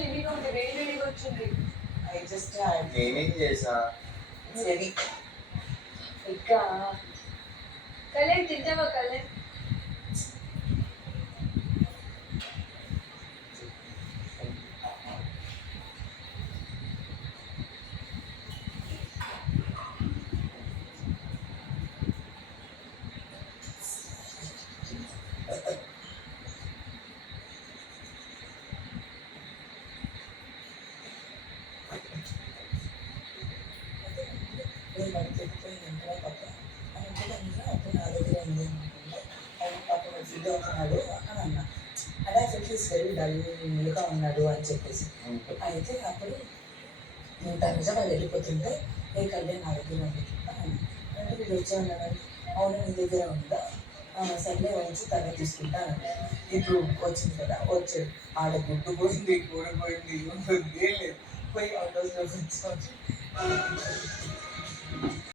Living ఉంది, వేడి వేడిగా వచ్చింది. ఐ జస్ట్ నేనేం చేసా? హెవీ. ఇంకా కళ్యాణ్ తింటావా కళ్యాణ్? నేను బయట చెప్పిపోయి వెంటనే పక్క అని అంటే అప్పుడు నా దగ్గర ఉంది అనుకుంటే ఆయన పక్కన ఫుడ్ అవుతున్నాడు అని అన్నా. అంటే అసలు ఫీస్ వెరీ డల్గా ఉన్నాడు అని చెప్పేసి అయితే అప్పుడు నేను తన నిజంగా వెళ్ళిపోతుంటే ఏ కళ్యాణ్ నా దగ్గర ఉంది అని అంటే వీడు వచ్చా ఉన్నాడు. అవును నీ దగ్గర ఉందా, సర్లే వచ్చి తనే తీసుకుంటాను. ఇప్పుడు వచ్చింది కదా, వచ్చాడు. ఆడ గుడ్డు పోయింది, కూర పోయింది, ఏం లేదు. పోయి అవుట్ హౌస్లో కూర్చొని